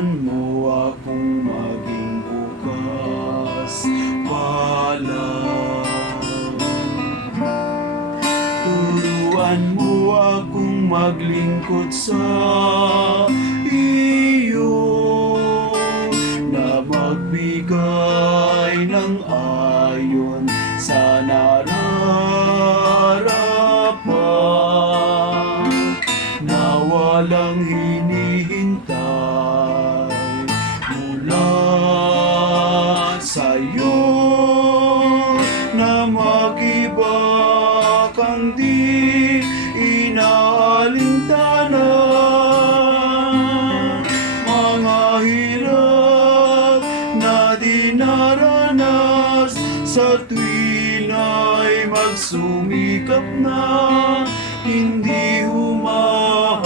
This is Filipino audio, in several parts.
Turuan mo akong maging bukas palad. Turuan mo akong maglingkod sa iyo, na magbigay ng ayon sa nararapat, na walang hinihintay mula sa'yo, na mag-iba kang di inaalintana. Mga hirap na dinaranas sa tuwin ay magsumikap na, hindi humahanap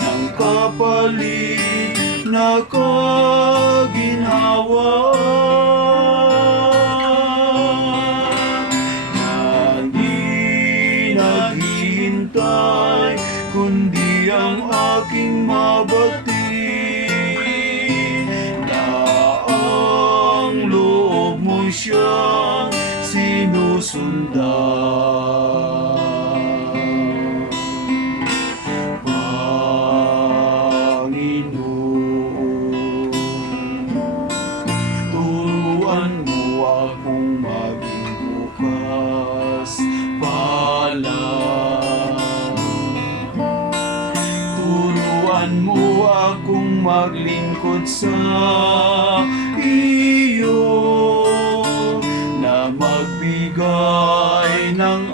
ng kapalit na kaginhawa, na di naghihintay kundi ang aking mabati, na ang loob mo siyang sinusundan. Panginoon, turuan mo akong maging bukas palad. Turuan mo akong maglingkod sa iyo, na magbigay ng